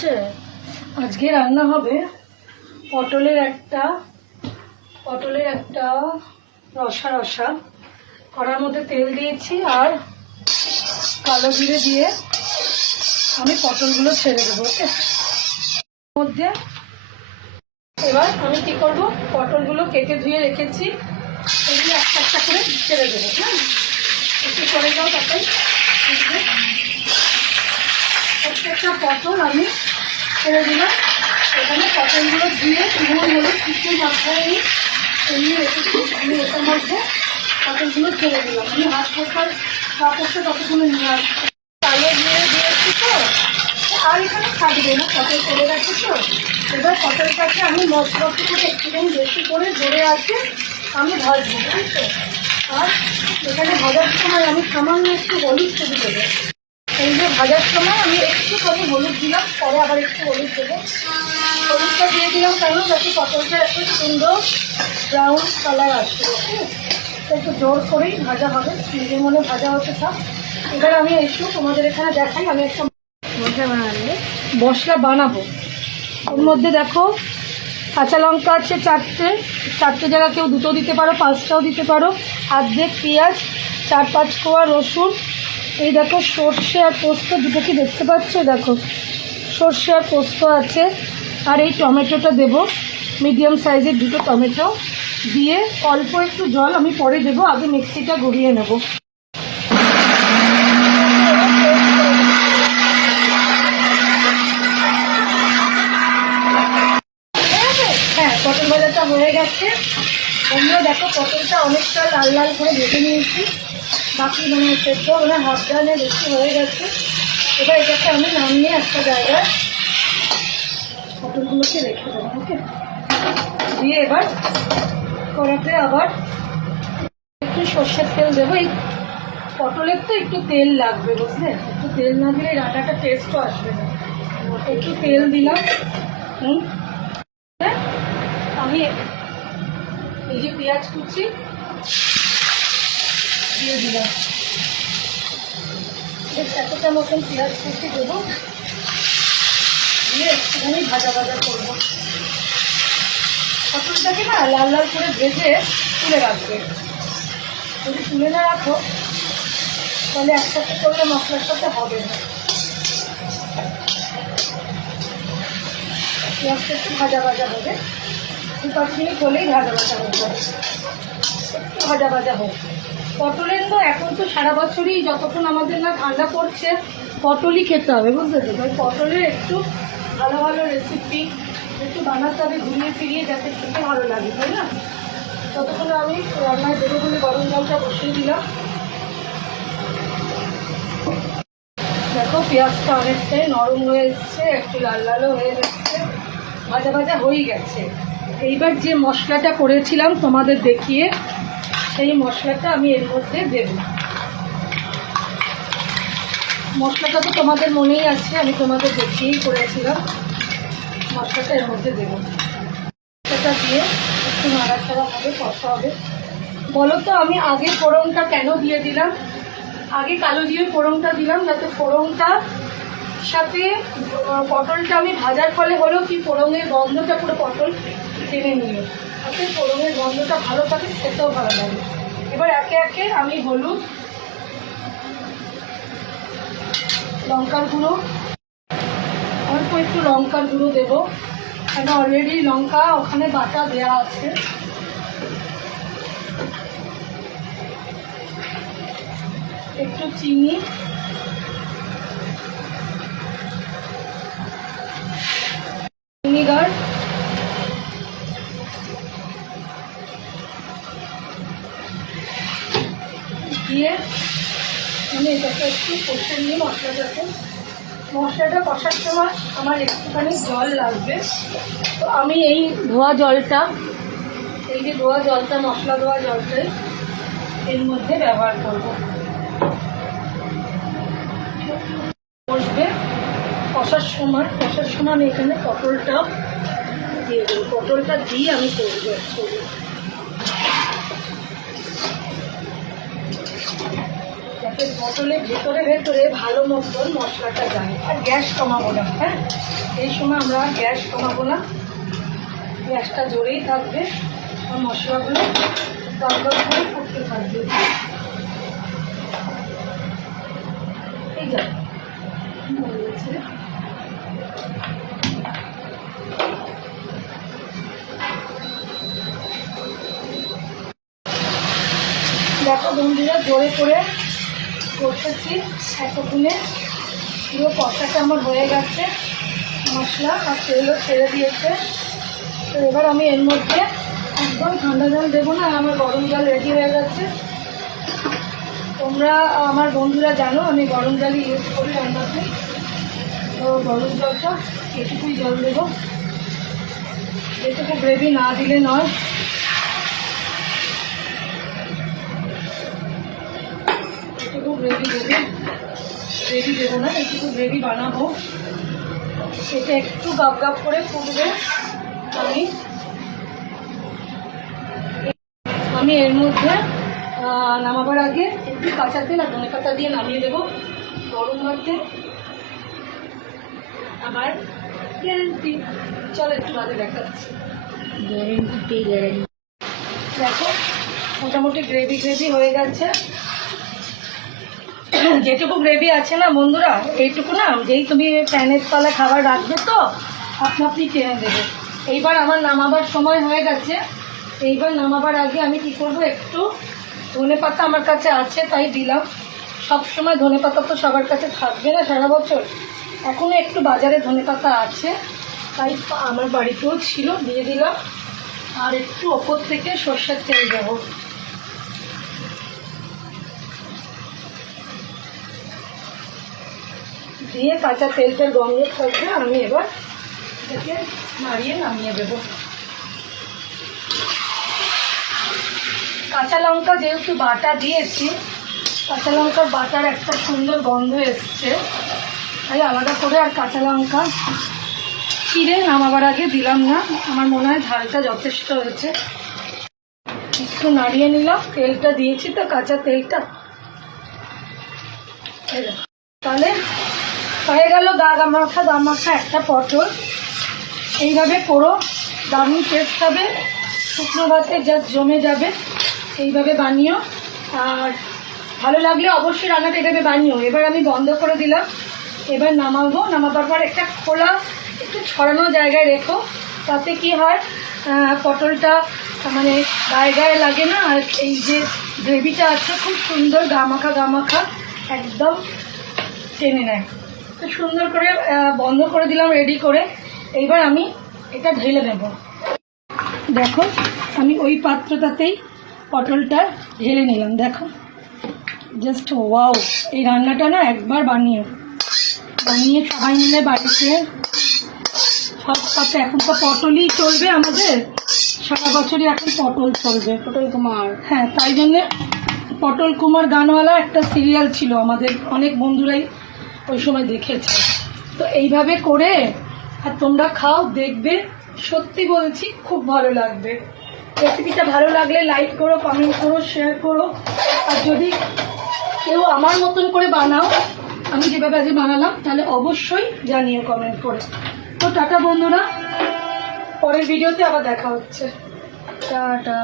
আছে। আজকে রান্না হবে পটলের একটা রসা। কড়ার মধ্যে তেল দিয়েছি আর কালো জিরে দিয়ে আমি পটলগুলো ছেড়ে দেবো। ওকে, মধ্যে এবার আমি কি করব, পটলগুলো কেটে ধুয়ে রেখেছি, এগুলো একটা একটা করে ছেড়ে দেবো। হ্যাঁ, একটু করে যাও তাতেই। প্রত্যেকটা পটল আমি ছেড়ে দিলাম। এখানে পটলগুলো দিয়ে নুন হলুদ কিছু মাথায় নিই এমনি রেখেছি। আমি এটার মধ্যে পটলগুলো ছেড়ে দিলাম। আমি হাত পোকার কাপড়টা ততক্ষণে নিয়ে আসছি। কালো দিয়ে দিয়েছি তো, আর এখানে থাকবে না, পটল চলে গেছে তো। এবার পটলটাকে আমি মশলা করে একটুখানি বেশি করে জোরে আছে আমি ভাজবো, বুঝছো। আর এখানে ভাজার সময় আমি সামান্য একটু হলুদ ছবি দেবো। এই যে ভাজার সময় আমি একটুখানি হলুদ দিলাম, পরে আবার একটু হলুদ দেবো। হলুদটা দিয়ে দিলাম কেন, যাতে পটলটা একটু সুন্দর ব্রাউন কালার আসবে। ঠিক আছে, একটু জোর করেই ভাজা হবে, নিজের মনে ভাজা হতে থাক। এবার আমি একটু তোমাদের এখানে দেখাই, আমি একটা মশলা বানাবো। ওর মধ্যে দেখো কাঁচা লঙ্কা আছে চারটে জায়গা, কেউ দুটো দিতে পারো, 5টাও দিতে পারো। অর্ধেক পেঁয়াজ, 4-5 কোয়া রসুন, এই দেখো সর্ষে আর পোস্ত দুটো কি দেখতে পাচ্ছ, দেখো সর্ষে আর পোস্ত আছে। আর এই টমেটোটা দেবো, মিডিয়াম সাইজের দুটো টমেটো দিয়ে অল্প একটু জল আমি পরে দেবো, আগে মিক্সিটা ঘুরিয়ে নেব। হ্যাঁ, পটল ভাজাটা হয়ে গেছে। আমরা দেখো পটলটা অনেকটা লাল লাল করে ভেজে নিয়েছি, বাকি মানে সেদ্ধ মানে হাফ ডালে বেশি হয়ে গেছে। এবার এটাকে আমি নামিয়ে একটা জায়গায় পটলগুলোকে রেখে দেবো। ওকে, দিয়ে এবার কড়াতে আবার একটু সর্ষের তেল দেবো। এই পটলের তো একটু তেল লাগবে, বুঝলে, একটু তেল না দিলে রান্নাটা টেস্টও আসবে না। একটু তেল দিলাম। আমি এই যে পেঁয়াজ কুচি দিয়ে দিলাম, এতটা মতন পেঁয়াজ কুচি দেবো, দিয়ে একটুখানি ভাজা করবো। পটলটাকে না লাল লাল করে ভেজে তুলে রাখবে। যদি তুলে না রাখো তাহলে একসাথে করলে মশলার সাথে হবে না। পেঁয়াজটা একটু ভাজা হবে, 2-5 মিনিট হলেই ভাজা হয়ে যাবে। একটু ভাজা হোক। পটলের তো এখন তো সারা বছরই যতক্ষণ আমাদের না ঠান্ডা পড়ছে পটলই খেতে হবে, বুঝতে তো। তাই পটলের একটু ভালো রেসিপি একটু বানাতে হবে, ঘুরিয়ে ফিরিয়ে, যাতে খেতে ভালো লাগে, তাই না। ততক্ষণে আমি রান্নায় দেবো বলে গরম জলটা বসিয়ে দিলাম। দেখো পেঁয়াজটা অনেকটাই নরম হয়ে এসছে, একটু লাল লালও হয়ে যাচ্ছে, ভাজা হয়ে গেছে। এইবার যে মশলাটা করেছিলাম তোমাদের দেখিয়ে, সেই মশলাটা আমি এর মধ্যে দেব। মশলাটা তো তোমাদের মনেই আছে, আমি তোমাদের দেখিয়েই করেছিলাম। মশলাটা এর মধ্যে দেবো। মশলাটা দিয়ে একটু নাড়াচাড়া হবে, কষা হবে। বলো তো আমি আগে ফোড়নটা কেন দিয়ে দিলাম, আগে কালো দিয়ে ফোড়নটা দিলাম, যাতে ফোড়নটা সাথে পটলটা আমি ভাজার ফলে হলেও কি ফোড়নের গন্ধটা পুরো পটল টেনে নিয়ে, তাতে ফোড়নের গন্ধটা ভালো থাকে, খেতেও ভালো লাগে। এবার একে একে আমি হলুদ, লঙ্কার গুঁড়ো, অল্প একটু লঙ্কার গুঁড়ো দেবো, কেন অলরেডি লঙ্কা ওখানে বাটা দেওয়া আছে। একটু চিনি, ভিনিগার, দিয়ে আমি এটাকে একটু কষে নিয়ে মশলাটা কষার সময় আমার একটুখানি জল লাগবে। তো আমি এই ধোয়া জলটা, এই যে ধোয়া জলটা, মশলা ধোয়া জলটাই এর মধ্যে ব্যবহার করব। বসবে কষার সময় আমি এখানে পটলটা দিয়ে দেবো। পটলটা দিয়ে আমি করবো, যাতে পটলের ভেতরে ভেতরে ভালো মতন মশলাটা যায়। আর গ্যাস কমাবো না, হ্যাঁ এই সময় আমরা গ্যাস কমাবো না, গ্যাসটা জোরেই থাকবে আর মশলাগুলো দরকার করে ফুটতে থাকবে। এই যা দেখো বন্ধুরা, জোরে করে কষেছি এতক্ষণে, পুরো কষাটা আমার হয়ে গেছে, মশলা আর তেলও ছেড়ে দিয়েছে। তো এবার আমি এর মধ্যে একদম ঠান্ডা জল দেবো না, আমার গরম জল রেডি হয়ে গেছে। তোমরা আমার বন্ধুরা জানো আমি গরম জলই ইউজ করি রান্নাতে। তো গরম জলটা এটুকুই জল দেবো, এটুকু গ্রেভি না দিলে নয়। এটুকু গ্রেভি দেবো না, এটুকু গ্রেভি বানাবো। এটা একটু গাপ গাপ করে ফুটবে। আমি এর মধ্যে নামাবার আগে একটু কাঁচা তেল আর ধনেপাতা দিয়ে নামিয়ে দেবো। গরম ভাতে আমার গ্যারেন্টি। চলো একটু বাদে দেখাচ্ছি। দেখো মোটামুটি গ্রেভি হয়ে গেছে। যেটুকু গ্রেভি আছে না বন্ধুরা, এইটুকু না যেই তুমি প্যানের তলায় খাবার রাখবে তো আপনা আপনি টেনে দেবে। এইবার আমার নামাবার সময় হয়ে গেছে। এইবার নামাবার আগে আমি কি করব, একটু ধনেপাতা আমার কাছে আছে তাই দিলাম। সবসময় ধনেপাতা তো সবার কাছে থাকবে না সারা বছর, এখনও একটু বাজারে ধনেপাতা আছে তাই আমার বাড়িতেও ছিল, দিয়ে দিলাম। আর একটু ওপর থেকে সর্ষের তেল দেবো। দিয়ে কাঁচা তেলটার গন্ধ থাকবে, আমি এবার এটাকে নাড়িয়ে নামিয়ে দেবো। কাঁচা লঙ্কা যেহেতু বাটা দিয়েছি, কাঁচা লঙ্কার বাটার একটা সুন্দর গন্ধ এসছে, তাই আলাদা করে আর কাঁচা লঙ্কা চিড়ে নামাবার আগে দিলাম না। আমার মনে হয় ঝালটা যথেষ্ট হয়েছে। একটু নাড়িয়ে নিলাম, তেলটা দিয়েছি তো কাঁচা তেলটা। তাহলে হয়ে গেল দামাখা একটা পটল। এইভাবে করো, দারুণ টেস্ট হবে, শুকনো ভাতে জাস্ট জমে যাবে। এইভাবে বানিও, আর ভালো লাগলে অবশ্যই রান্নাটা এইভাবে বানিও। এবার আমি বন্ধ করে দিলাম, এবার নামাবো। নামাবার পর একটা খোলা একটু ছড়ানো জায়গায় রেখো, তাতে কি হয় পটলটা মানে গায়ে গায়ে লাগে না। আর এই যে গ্রেভিটা আছে খুব সুন্দর গামাখা একদম টেনে নেয়। তো সুন্দর করে বন্ধ করে দিলাম রেডি করে। এইবার আমি এটা ঢেলে নেব। দেখো আমি ওই পাত্রটাতেই পটলটা ঢেলে নিলাম। দেখো জাস্ট ওয়াও, এই রান্নাটা না একবার বানিয়ে সবাই মিলে বাড়িতে সব পাতে। এখন তো পটলই চলবে আমাদের, সারা বছরই এখন পটল চলবে, পটল কুমার। হ্যাঁ, তাই জন্যে পটল কুমার গানওয়ালা একটা সিরিয়াল ছিল আমাদের, অনেক বন্ধুরাই ওই সময় দেখেছে। তো এইভাবে করে আর তোমরা খাও, দেখবে সত্যি বলছি খুব ভালো লাগবে। রেসিপিটা ভালো লাগলে লাইক করো, কমেন্ট করো, শেয়ার করো। আর যদি কেউ আমার মতন করে বানাও, আমি যেভাবে আজ বানালাম, তাহলে অবশ্যই জানিও কমেন্ট করে। তো টাটা বন্ধুরা, পরের ভিডিওতে আবার দেখা হচ্ছে। টাটা।